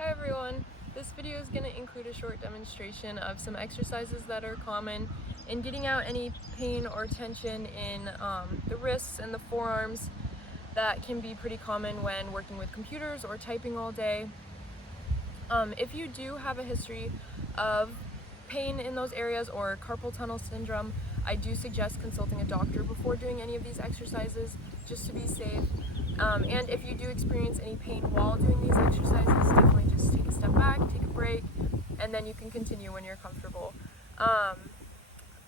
Hi everyone! This video is going to include a short demonstration of some exercises that are common in getting out any pain or tension in the wrists and the forearms that can be pretty common when working with computers or typing all day. If you do have a history of pain in those areas or carpal tunnel syndrome, I do suggest consulting a doctor before doing any of these exercises just to be safe. And if you do experience any pain while doing these exercises, definitely just take a step back, take a break, and then you can continue when you're comfortable.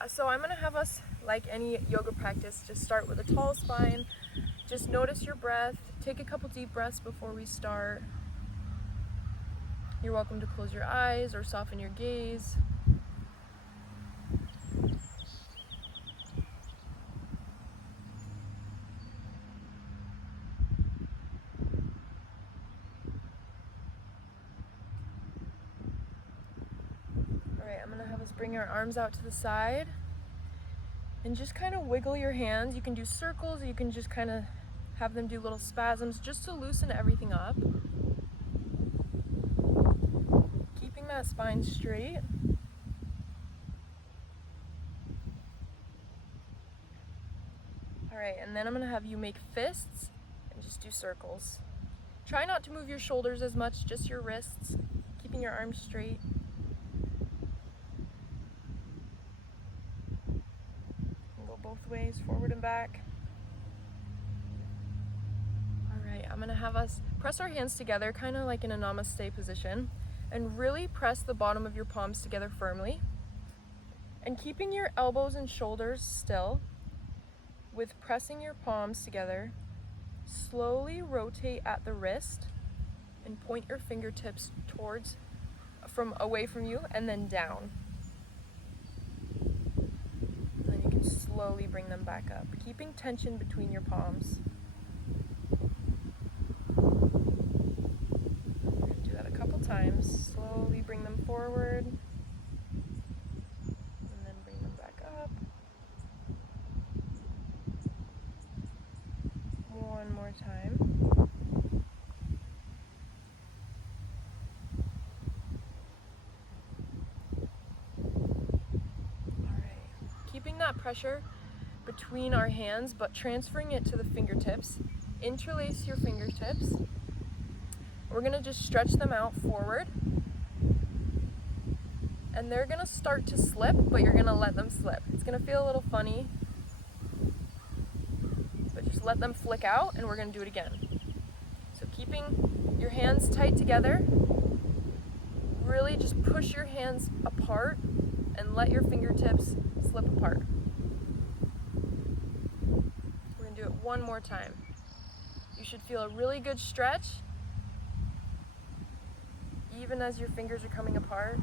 So I'm going to have us, like any yoga practice, just start with a tall spine. Just notice your breath. Take a couple deep breaths before we start. You're welcome to close your eyes or soften your gaze. Alright, I'm going to have us bring our arms out to the side and just kind of wiggle your hands. You can do circles, you can just kind of have them do little spasms just to loosen everything up. Keeping that spine straight. Alright, and then I'm going to have you make fists and just do circles. Try not to move your shoulders as much, just your wrists, keeping your arms straight. And go both ways, forward and back. Alright, I'm going to have us press our hands together, kind of like in a namaste position, and really press the bottom of your palms together firmly. And keeping your elbows and shoulders still, with pressing your palms together, slowly rotate at the wrist and point your fingertips away from you and then down. And then you can slowly bring them back up, keeping tension between your palms. We're going to do that a couple times. Slowly bring them forward and then bring them back up. One more time. Alright. Keeping that pressure between our hands, but transferring it to the fingertips. Interlace your fingertips. We're going to just stretch them out forward. And they're going to start to slip, but you're going to let them slip. It's going to feel a little funny. Just let them flick out, and we're going to do it again. So keeping your hands tight together, really just push your hands apart and let your fingertips slip apart. We're going to do it one more time. You should feel a really good stretch, even as your fingers are coming apart.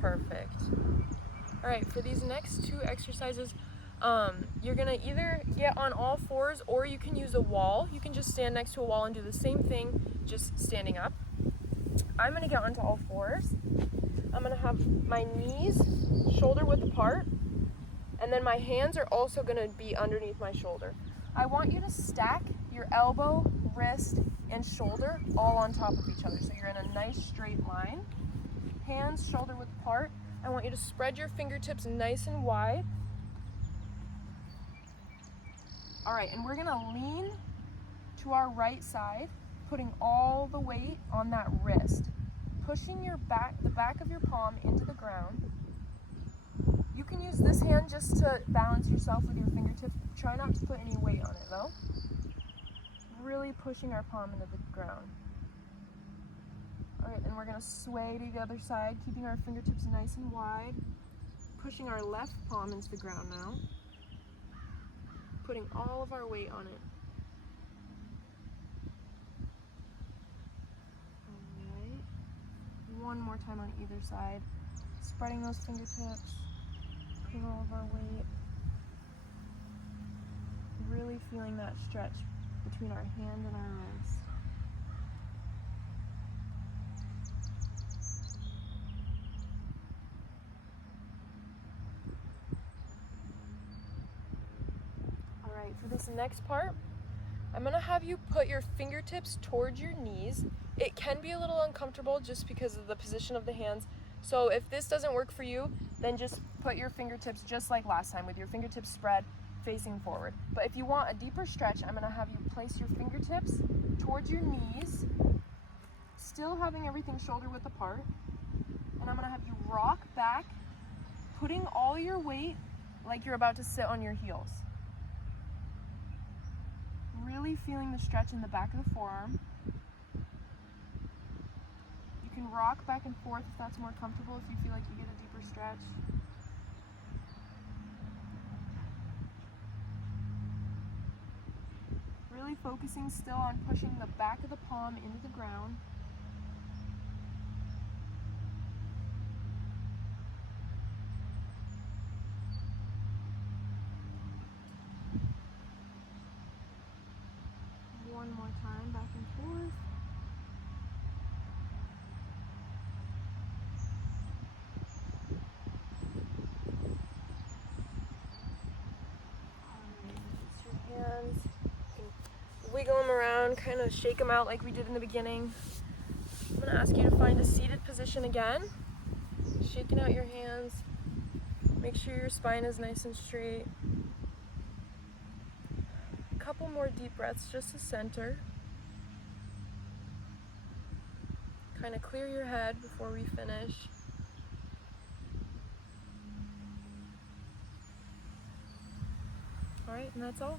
Perfect. Alright, for these next two exercises, you're going to either get on all fours or you can use a wall. You can just stand next to a wall and do the same thing, just standing up. I'm going to get onto all fours. I'm going to have my knees shoulder width apart, and then my hands are also going to be underneath my shoulder. I want you to stack your elbow, wrist, and shoulder all on top of each other, so you're in a nice straight line. Hands shoulder width apart. I want you to spread your fingertips nice and wide. All right, and we're gonna lean to our right side, putting all the weight on that wrist, pushing the back of your palm into the ground. You can use this hand just to balance yourself with your fingertips. Try not to put any weight on it though. Really pushing our palm into the ground. Alright, then we're going to sway to the other side, keeping our fingertips nice and wide, pushing our left palm into the ground now, putting all of our weight on it. Alright, one more time on either side, spreading those fingertips, putting all of our weight, really feeling that stretch between our hand and our wrist. For this next part, I'm gonna have you put your fingertips towards your knees. It can be a little uncomfortable just because of the position of the hands. So if this doesn't work for you, then just put your fingertips just like last time with your fingertips spread facing forward. But if you want a deeper stretch, I'm gonna have you place your fingertips towards your knees, still having everything shoulder width apart. And I'm gonna have you rock back, putting all your weight like you're about to sit on your heels. Really feeling the stretch in the back of the forearm. You can rock back and forth if that's more comfortable, if you feel like you get a deeper stretch. Really focusing still on pushing the back of the palm into the ground. One more time, back and forth. Your hands, you can wiggle them around, kind of shake them out like we did in the beginning. I'm going to ask you to find a seated position again. Shaking out your hands. Make sure your spine is nice and straight. A couple more deep breaths just to center. Kind of clear your head before we finish. All right, and that's all.